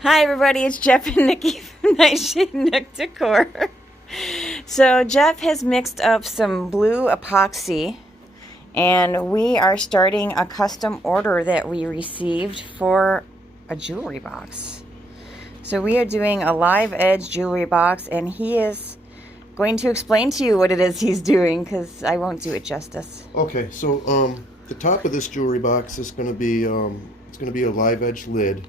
Hi everybody, it's Jeff and Nikki from Nightshade Nook Decor. So Jeff has mixed up some blue epoxy and we are starting a custom order that we received for a jewelry box. So we are doing a live edge jewelry box and he is going to explain to you what it is he's doing because I won't do it justice. Okay, so the top of this jewelry box is going to be it's going to be a live edge lid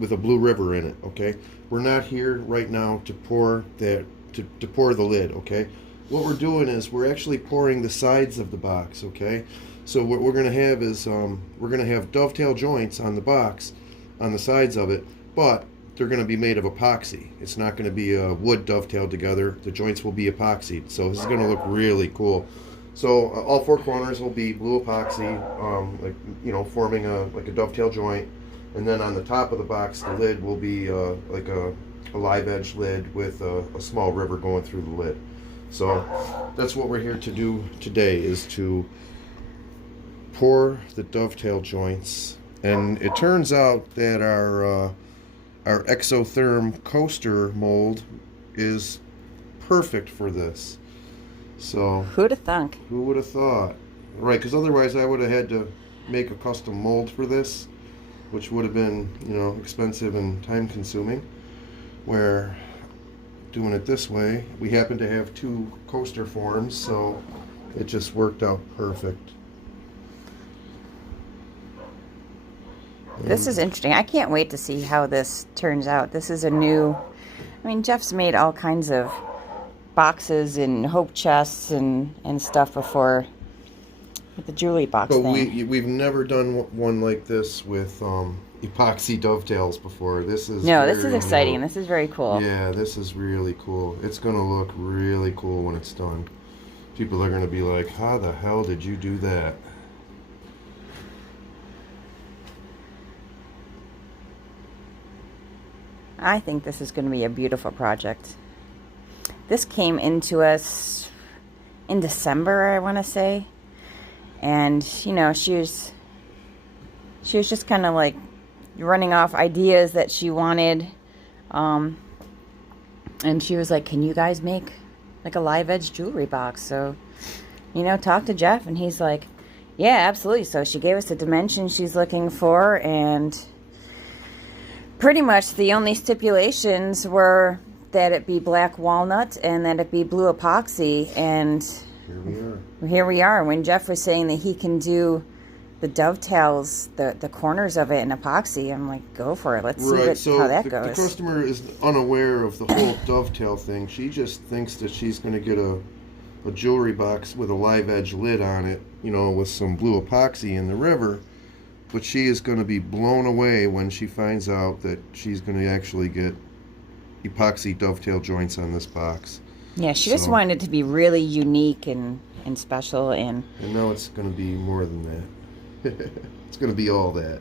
with a blue river in it. Okay, we're not here right now to pour that to pour the lid. Okay, what we're doing is we're actually pouring the sides of the box. Okay, so what we're going to have is we're going to have dovetail joints on the box on the sides of it, but they're going to be made of epoxy. It's not going to be a wood dovetailed together. The joints will be epoxied, so this is going to look really cool. So all four corners will be blue epoxy, like, you know, forming like a dovetail joint, and then on the top of the box, the lid will be like a live edge lid with a small river going through the lid. So that's what we're here to do today, is to pour the dovetail joints. And it turns out that our exotherm coaster mold is perfect for this. So Who'd have thunk? who would have thought? Right, because otherwise I would have had to make a custom mold for this, which would have been, you know, expensive and time consuming. Where doing it this way, we happen to have two coaster forms, so it just worked out perfect. This is interesting. I can't wait to see how this turns out. This is a new, I mean, Jeff's made all kinds of boxes and hope chests and stuff before with the jewelry box But thing. we've never done one like this with epoxy dovetails before. This is No, this is very exciting. new. This is very cool. Yeah, this is really cool. It's going to look really cool when it's done. People are going to be like, how the hell did you do that? I think this is going to be a beautiful project. This came into us in December, I want to say. And, you know, she was just kind of like running off ideas that she wanted. And she was like, can you guys make like a live edge jewelry box? So, you know, talk to Jeff and he's like, yeah, absolutely. So she gave us the dimensions she's looking for, and pretty much the only stipulations were that it be black walnut and that it be blue epoxy. And here we are. When Jeff was saying that he can do the dovetails, the corners of it in epoxy, I'm like, go for it. Let's see how that goes. The customer is unaware of the whole dovetail thing. She just thinks that she's going to get a jewelry box with a live edge lid on it, you know, with some blue epoxy in the river. But she is going to be blown away when she finds out that she's going to actually get epoxy dovetail joints on this box. Yeah, she just wanted it to be really unique and special. And now it's going to be more than that. It's going to be all that.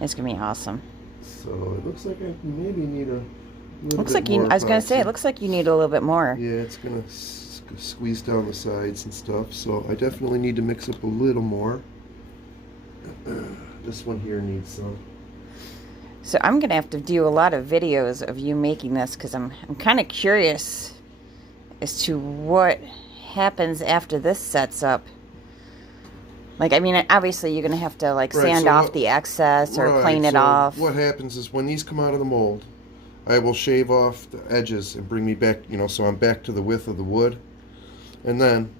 It's going to be awesome. So it looks like I maybe need a little looks bit like you, more I was going to say, epoxy. it looks like you need a little bit more. Yeah, it's going to squeeze down the sides and stuff. So I definitely need to mix up a little more. This one here needs some. So I'm going to have to do a lot of videos of you making this because I'm kind of curious as to what happens after this sets up. Like, I mean, obviously you're going to have to like sand off the excess or clean it off. What happens is when these come out of the mold, I will shave off the edges and bring me back, you know, so I'm back to the width of the wood. And then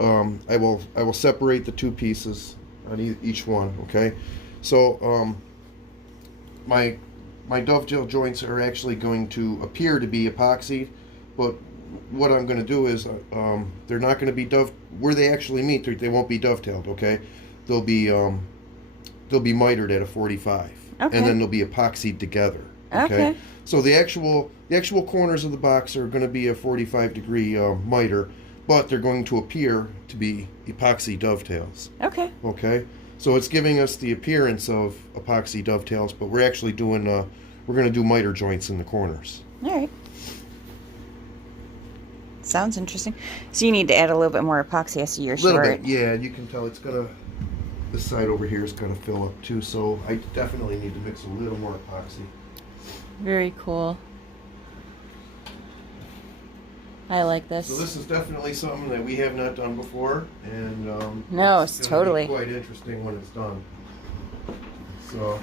I will separate the two pieces on each one, okay? So my dovetail joints are actually going to appear to be epoxy, but what I'm going to do is they're not going to be where they actually meet. They won't be dovetailed, okay? They'll be mitered at a 45, okay. And then they'll be epoxied together, okay? So the actual corners of the box are going to be a 45-degree miter, but they're going to appear to be epoxy dovetails. Okay. Okay. So it's giving us the appearance of epoxy dovetails, but we're actually doing we're going to do miter joints in the corners. All right. Sounds interesting. So you need to add a little bit more epoxy as your short. Little bit, yeah. You can tell it's gonna this side over here is going to fill up too, so I definitely need to mix a little more epoxy. Very cool. I like this. So this is definitely something that we have not done before, and no, it's gonna totally be quite interesting when it's done. So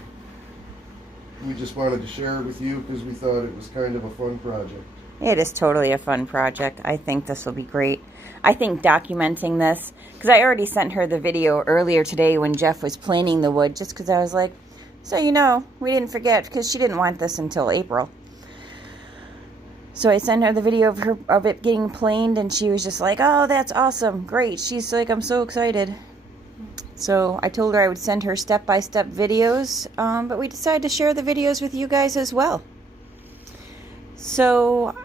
we just wanted to share it with you because we thought it was kind of a fun project. It is totally a fun project. I think this will be great. I think documenting this, because I already sent her the video earlier today when Jeff was planing the wood, just because I was like, so you know, we didn't forget, because she didn't want this until April. So I sent her the video of it getting planed, and she was just like, oh, that's awesome, great. She's like, I'm so excited. So I told her I would send her step-by-step videos, but we decided to share the videos with you guys as well. So,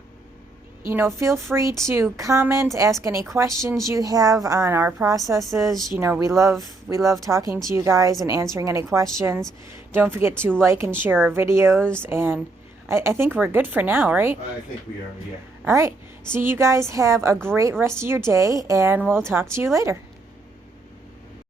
you know, feel free to comment, ask any questions you have on our processes. You know, we love talking to you guys and answering any questions. Don't forget to like and share our videos, and I think we're good for now, right? I think we are, yeah. All right. So you guys have a great rest of your day, and we'll talk to you later.